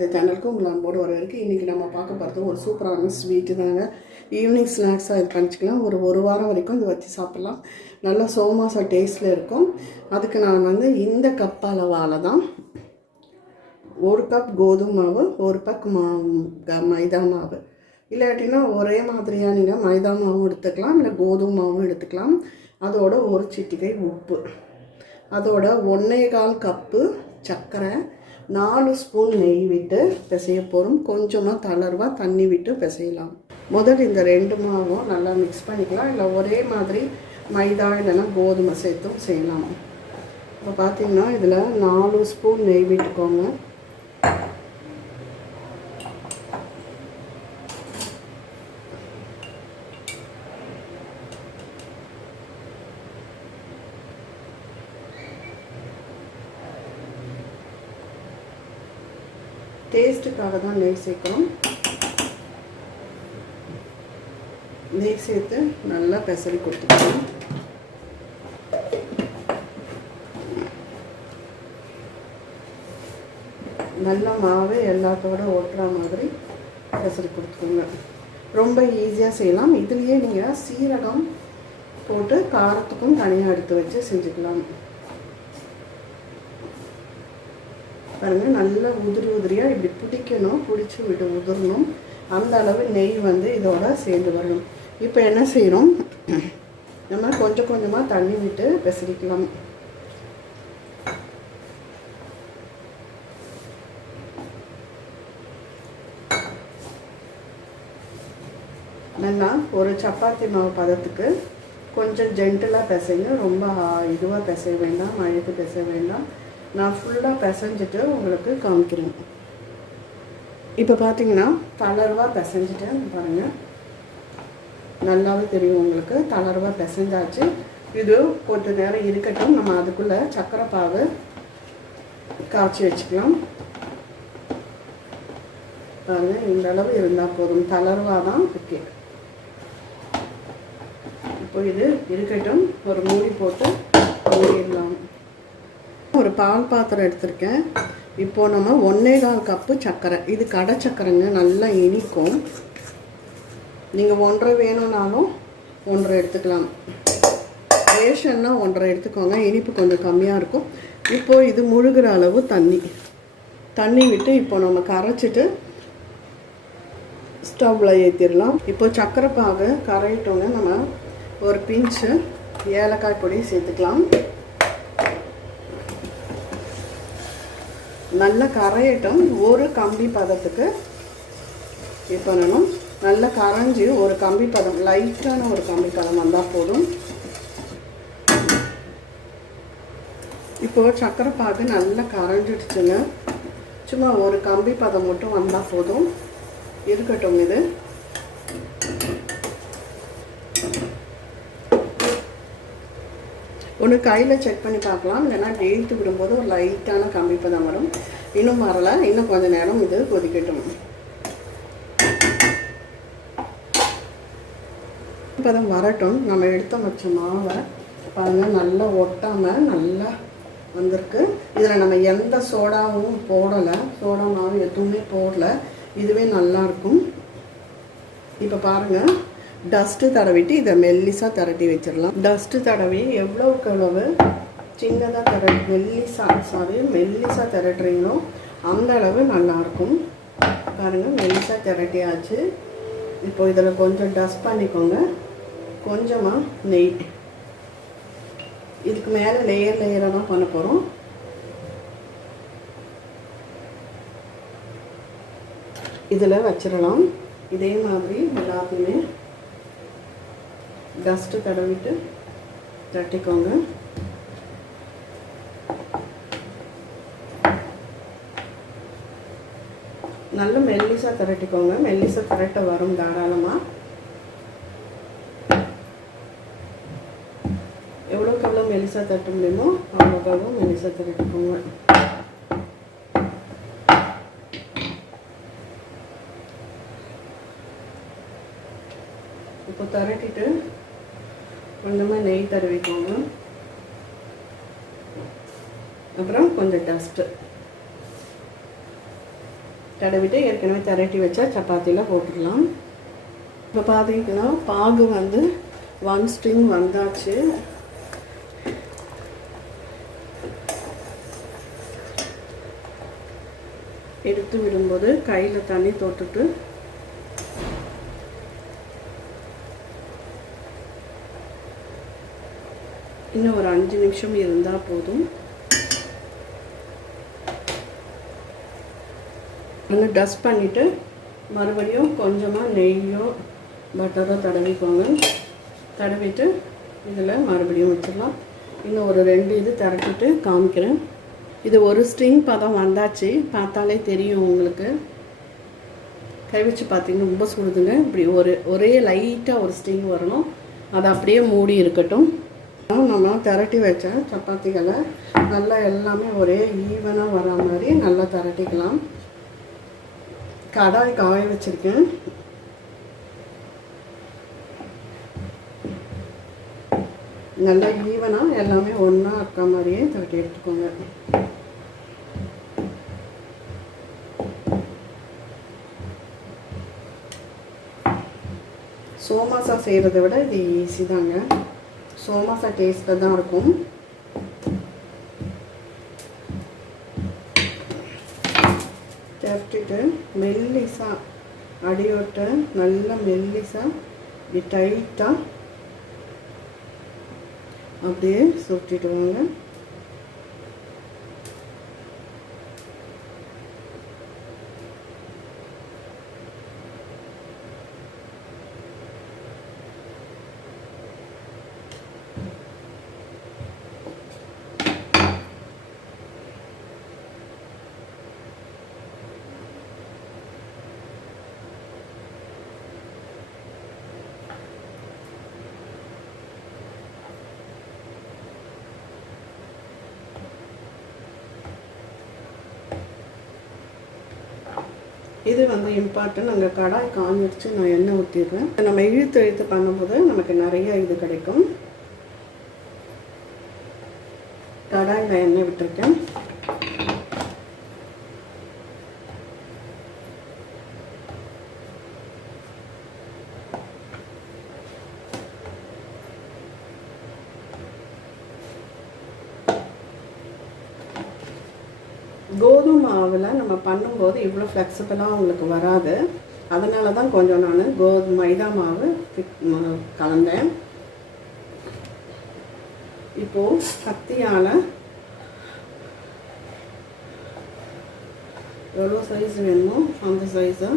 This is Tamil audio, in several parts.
இந்த சேனலுக்கு உங்களை அன்போடு வரவேற்கு இன்றைக்கி நம்ம பார்க்க போகிறது ஒரு சூப்பரான ஸ்வீட்டு தாங்க. ஈவினிங் ஸ்நாக்ஸாக இது பண்ணிச்சிக்கலாம் ஒரு ஒரு வாரம் வரைக்கும் இது வச்சு சாப்பிட்லாம். நல்லா சோமாசா டேஸ்ட்டில் இருக்கும். அதுக்கு நான் வந்து இந்த கப் அளவால் தான் ஒரு கப் கோதுமை மாவு ஒரு கப் மா க- மைதா மாவு. இல்லாட்டினா ஒரே மாதிரியாக நீங்கள் மைதா மாவும் எடுத்துக்கலாம் இல்லை கோதுமை மாவும் எடுத்துக்கலாம். அதோட ஒரு சிட்டிகை உப்பு. அதோட ஒன்றே கால் கப்பு சர்க்கரை நாலு ஸ்பூன் நெய் விட்டு பிசைய போகிறோம் கொஞ்சமாக தளர்வாக தண்ணி விட்டு பிசையலாம். முதல் இந்த ரெண்டு மாவும் நல்லா மிக்ஸ் பண்ணிக்கலாம். இல்லை ஒரே மாதிரி மைதா இல்லைன்னா கோதுமை சேர்த்தும் செய்யலாம். இப்போ பார்த்தீங்கன்னா இதில் நாலு ஸ்பூன் நெய் விட்டுக்கோங்க. அதுக்காக தான் நெய் சேர்க்கணும். நெய் சேர்த்து நல்லா பெசரி கொடுத்துக்கணும். நல்ல மாவு எல்லாத்தோட ஓட்டுற மாதிரி பெசரி கொடுத்துக்கோங்க. ரொம்ப ஈஸியாக செய்யலாம். இதுலேயே நீங்கள் சீரகம் போட்டு காரத்துக்கும் தனியாக எடுத்து வச்சு செஞ்சுக்கலாம். பாருங்கள் நல்லா உதிரி உதிரியாக இப்படி பிடிக்கணும் பிடிச்சி விட்டு உதிரணும். அந்த அளவு நெய் வந்து இதோட சேர்ந்து வரணும். இப்போ என்ன செய்கிறோம் நம்ம கொஞ்சம் கொஞ்சமாக தண்ணி விட்டு பெசரிக்கலாம். நல்லா ஒரு சப்பாத்தி மாவு பதத்துக்கு கொஞ்சம் ஜென்டலாக பிசைங்க. ரொம்ப இதுவாக பிசைய வேண்டாம் அழுத்து பிசைய வேண்டாம். நான் ஃபுல்லாக பிசைஞ்சிட்டு உங்களுக்கு காமிக்கிறேன். இப்போ பார்த்தீங்கன்னா தளர்வாக பிசைஞ்சிட்டேன் பாருங்கள் நல்லாவே தெரியும் உங்களுக்கு. தளர்வாக பிசைஞ்சாச்சு. இது கொஞ்ச நேரம் இருக்கட்டும். நம்ம அதுக்குள்ளே சர்க்கரை பாவு காய்ச்சி வச்சுக்கலாம். பாருங்கள் இந்த அளவு இருந்தால் போதும். தளர்வாக தான் ஓகே இப்போ இது இருக்கட்டும். ஒரு மூடி போட்டு மூடிடலாம். ஒரு பால் பாத்திரம் எடுத்திருக்கேன். இப்போ நம்ம ஒன்றே கால் கப்பு சர்க்கரை இது கடை சர்க்கரைங்க நல்லா இனிக்கும். நீங்கள் ஒன்றரை வேணும்னாலும் ஒன்றரை எடுத்துக்கலாம். ரேஷன்னா ஒன்றரை எடுத்துக்கோங்க. இனிப்பு கொஞ்சம் கம்மியாக இருக்கும். இப்போ இது முழுகிற அளவு தண்ணி. தண்ணி விட்டு இப்போ நம்ம கரைச்சிட்டு ஸ்டவ்வில் ஏற்றிடலாம் இப்போ சர்க்கரை பாகு கரையிட்டோங்க. நம்ம ஒரு பிஞ்சு ஏலக்காய் பொடி சேர்த்துக்கலாம். நல்லா கரையட்டும். ஒரு கம்பி பதத்துக்கு இது பண்ணணும். நல்லா கரைஞ்சி ஒரு கம்பி பதம் லைட்டான ஒரு கம்பி பதம் வந்தால் போதும். இப்போது சக்கரை பாகு நல்லா கரைஞ்சிடுச்சுங்க. சும்மா ஒரு கம்பி பதம் மட்டும் வந்தால் போதும். இருக்கட்டும் இது. ஒன்று கையில் செக் பண்ணி பார்க்கலாம். இல்லைன்னா டேத்து விடும்போது ஒரு லைட்டான கம்பிப்பு தான் வரும். இன்னும் வரலை. இன்னும் கொஞ்சம் நேரம் இது கொதிக்கட்டும். இப்போதான் வரட்டும். நம்ம எடுத்த வச்ச மாவை பாருங்கள் நல்லா ஒட்டாமல் நல்லா வந்திருக்கு. இதில் நம்ம எந்த சோடாவும் போடலை. சோடா மாவு எதுவுமே போடல. இதுவே நல்லாயிருக்கும் இப்போ பாருங்கள் டஸ்ட்டு தடவிட்டு இதை மெல்லிசாக திரட்டி வச்சிடலாம். டஸ்ட்டு தடவி எவ்வளோக்கு எவ்வளவு? சின்னதாக திர மெல்லிசா சாரி மெல்லிசாக திரட்டுறீங்களோ அந்த அளவு நல்லாயிருக்கும். பாருங்கள் மெல்லிசாக திரட்டியாச்சு. இப்போ இதில் கொஞ்சம் டஸ்ட் பண்ணிக்கோங்க. கொஞ்சமாக நெய். இதுக்கு மேலே லேயர் லேயராக தான் பண்ண போகிறோம் இதில் வச்சிடலாம். இதே மாதிரி எல்லாத்தையுமே டஸ்ட்டு தடவிட்டு தட்டிக்கோங்க. நல்ல மெல்லிசாக திரட்டிக்கோங்க. மெல்லிசாக திரட்ட வரும் தாராளமாக எவ்வளோக்கு எவ்வளோ மெல்லிசாக தட்ட முடியுமோ அவ்வளோக்காகவும் மெல்லிசாக திரட்டிக்கோங்க. இப்போ திரட்டிட்டு கொஞ்சமாக நெய் தருவிக்கோங்க அப்புறம் கொஞ்சம் டஸ்ட்டு தடவிட்டு ஏற்கனவே திரட்டி வச்சா சப்பாத்தியில் போட்டுக்கலாம். இப்போ பார்த்தீங்கன்னா பாகு வந்து ஒன் ஸ்டிங் வந்தாச்சு. எடுத்து விடும்போது கையில் தண்ணி தொட்டுட்டு இன்னும் ஒரு அஞ்சு நிமிஷம் இருந்தால் போதும். நல்லா டஸ்ட் பண்ணிவிட்டு மறுபடியும் கொஞ்சமாக நெய்யோ பட்டரோ தடவிக்கோங்க. தடவிட்டு இதில் மறுபடியும் வச்சிடலாம். இன்னும் ஒரு ரெண்டு இது திரட்டிட்டு காமிக்கிறேன். இது ஒரு ஸ்ட்ரிங் பதம் வந்தாச்சு. பார்த்தாலே தெரியும் உங்களுக்கு. கை வச்சு பார்த்தீங்கன்னா ரொம்ப சுடுதுங்க இப்படி ஒரு ஒரே லைட்டாக ஒரு ஸ்ட்ரிங் வரணும். அது அப்படியே மூடி இருக்கட்டும். நம்ம திரட்டி வச்ச சப்பாத்திகளை நல்லா எல்லாமே ஒரே ஈவனாக வர மாதிரி நல்லா திரட்டிக்கலாம். கடாய் காய வச்சுருக்கேன். நல்லா ஈவனாக எல்லாமே ஒன்றா இருக்க மாதிரியே திரட்டி எடுத்துக்கோங்க. சோமாசா செய்கிறத விட இது ஈஸி தாங்க. சோமாசா டேஸ்ட்டில் தான் இருக்கும். திரட்டிட்டு மெல்லிசாக அடியோட்ட நல்லா மெல்லிசாக இப்படி டைட்டாக அப்படியே சுட்டிட்டு இது வந்து இம்பார்ட்டன்ட். அங்கே கடாய் காஞ்சிடுச்சு நான் எண்ணெய் ஊற்றிடுவேன் நம்ம இழுத்து இழுத்து பண்ணும்போது நமக்கு நிறைய இது கிடைக்கும். கடாயில் எண்ணெய் விட்டுருக்கேன். கோதுமை மாவில் நம்ம பண்ணும்போது இவ்வளோ ஃப்ளெக்சிபிளாக அவங்களுக்கு வராது. அதனால தான் கொஞ்சம் நான் கோ மைதா மாவு கலந்தேன். இப்போது கத்தியால் எவ்வளோ சைஸ் வேணுமோ அந்த சைஸை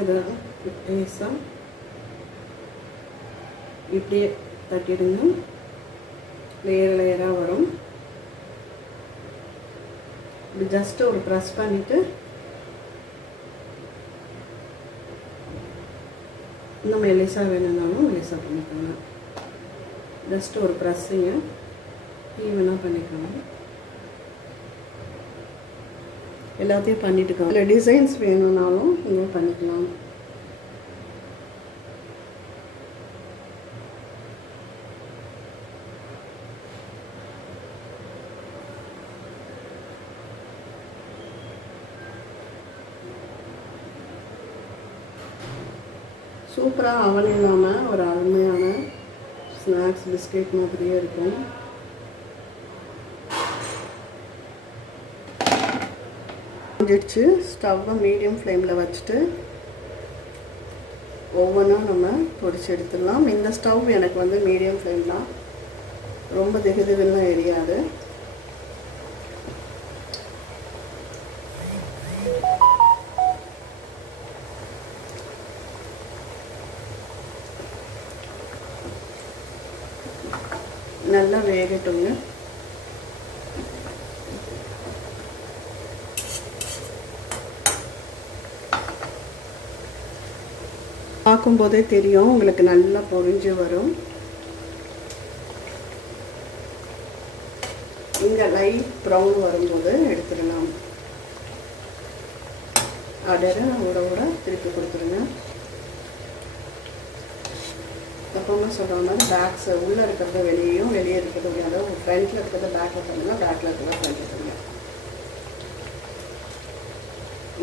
இதாக லேசாக இப்படியே தட்டிடுங்க. லேயர் லேயராக வரும். இப்படி ஜஸ்ட்டு ஒரு ப்ரெஸ் பண்ணிவிட்டு இன்னும் மெலிசா வேணும்னாலும் மெலிசா பண்ணிக்கோங்க. ஜஸ்ட்டு ஒரு ப்ரெஸ்ஸிங்க ஈவனாக பண்ணிக்கோங்க. எல்லாத்தையும் பண்ணிட்டுக்கலாம் இல்லை டிசைன்ஸ் வேணும்னாலும் இங்கே பண்ணிக்கலாம். சூப்பராக அவன் இல்லாமல் ஒரு அருமையான ஸ்நாக்ஸ் பிஸ்கெட் மாதிரியே இருக்கும். முடிஞ்சிடுச்சு. ஸ்டவ்வை மீடியம் ஃப்ளேமில் வச்சுட்டு ஒவ்வொன்றா நம்ம பொடிச்சு எடுத்துடலாம். இந்த ஸ்டவ் எனக்கு வந்து மீடியம் ஃப்ளேம் தான். ரொம்ப திகு எரியாது. நல்லா வேகட்டுங்க. பார்க்கும்போதே தெரியும் உங்களுக்கு நல்லா பொறிஞ்சு வரும். இங்கே லைட் ப்ரௌன் வரும்போது எடுத்துடலாம். அடரை விட விட திருப்பி கொடுத்துருங்க. எப்பவுமே சொல்கிற மாதிரி பேக்ஸ் உள்ளே இருக்கிறத வெளியேயும் வெளியே இருக்கிறது அதாவது ஃப்ரண்ட்டில் இருக்கிறத பேக்கில் தருங்க பேக்கில் இருக்கிறத ஃப்ரண்ட்டில் தருங்க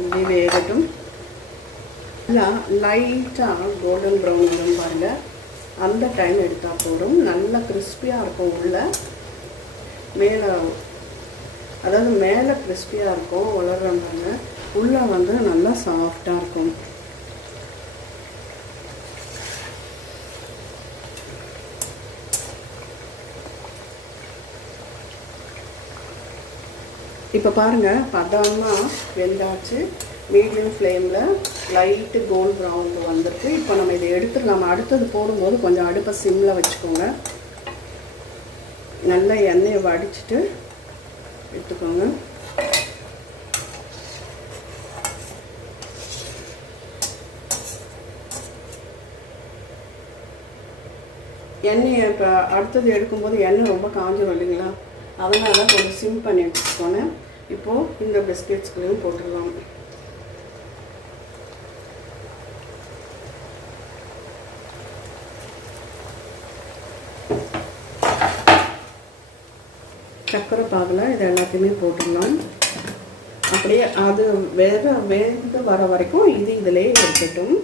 இப்படி வேகட்டும். நல்லா லைட்டாக கோல்டன் ப்ரௌன் வரும் பாருங்கள் அந்த டைம் எடுத்தால் போதும். நல்லா கிறிஸ்பியாக இருக்கும் உள்ளே. மேலே அதாவது மேலே கிறிஸ்பியாக இருக்கும் வளர்றாங்க உள்ளே வந்து நல்லா சாஃப்டாக இருக்கும். இப்போ பாருங்கள் பதமாக வெந்தாச்சு. மீடியம் ஃப்ளேமில் லைட்டு கோல்ட் ப்ரௌனுக்கு வந்திருக்கு. இப்போ நம்ம இதை எடுத்துடலாம் அடுத்தது போடும்போது கொஞ்சம் அடுப்பை சிம்மில் வச்சுக்கோங்க. நல்லா எண்ணெயை வடிச்சிட்டு எடுத்துக்கோங்க. எண்ணெயை இப்போ அடுத்தது எடுக்கும்போது எண்ணெய் ரொம்ப காஞ்சிடும் இல்லைங்களா? அதனால தான் கொஞ்சம் சிம் பண்ணி வச்சுக்கோங்க. இப்போது இந்த பிஸ்கெட்ஸ்களையும் போட்டுடலாம். சக்கரை பாகில் இது எல்லாத்தையுமே போட்டுடலாம். அப்படியே அது வேக வேந்து வர வரைக்கும் இது இதிலே இருக்கட்டும்.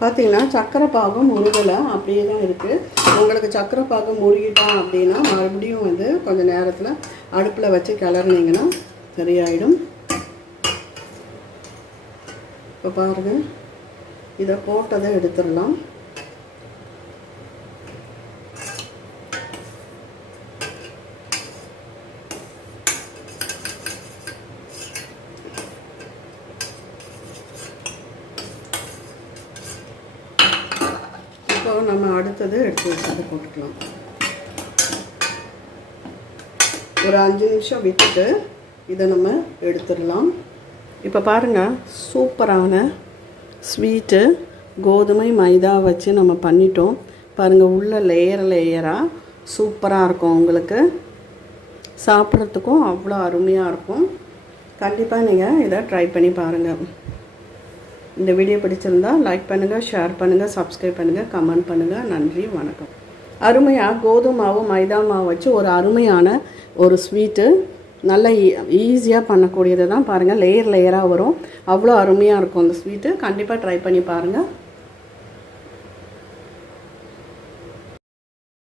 பார்த்தீங்கன்னா சக்கரை பாகம் முருகலை அப்படியே தான் இருக்குது உங்களுக்கு சக்கரை பாகம் முருகிட்டான் அப்படின்னா மறுபடியும் வந்து கொஞ்சம் நேரத்தில் அடுப்பில் வச்சு கிளறினீங்கன்னா சரியாயிடும். இப்போ பாருங்கள் இதை போட்டதை எடுத்துடலாம். இப்போ நம்ம அடுத்தது எடுத்து வச்சதை போட்டுக்கலாம். ஒரு அஞ்சு நிமிஷம் விட்டுட்டு இதை நம்ம எடுத்துடலாம். இப்போ பாருங்கள் சூப்பரான ஸ்வீட்டு கோதுமை மைதா வச்சு நம்ம பண்ணிட்டோம். பாருங்கள் உள்ள லேயர் லேயராக சூப்பராக இருக்கும் உங்களுக்கு. சாப்பிட்றதுக்கும் அவ்வளோ அருமையாக இருக்கும். கண்டிப்பாக நீங்கள் இதை ட்ரை பண்ணி பாருங்கள் இந்த வீடியோ பிடிச்சிருந்தா லைக் பண்ணுங்கள் ஷேர் பண்ணுங்கள் சப்ஸ்கிரைப் பண்ணுங்கள் கமெண்ட் பண்ணுங்கள் நன்றி வணக்கம். அருமையாக கோதுமை மாவு மைதா மாவு வச்சு ஒரு அருமையான ஒரு ஸ்வீட்டு நல்ல e, ஈஸியாக பண்ணக்கூடியது தான் பாருங்கள் லேயர் லேயராக வரும். அவ்வளோ அருமையாக இருக்கும் அந்த ஸ்வீட்டு கண்டிப்பாக ட்ரை பண்ணி பாருங்கள்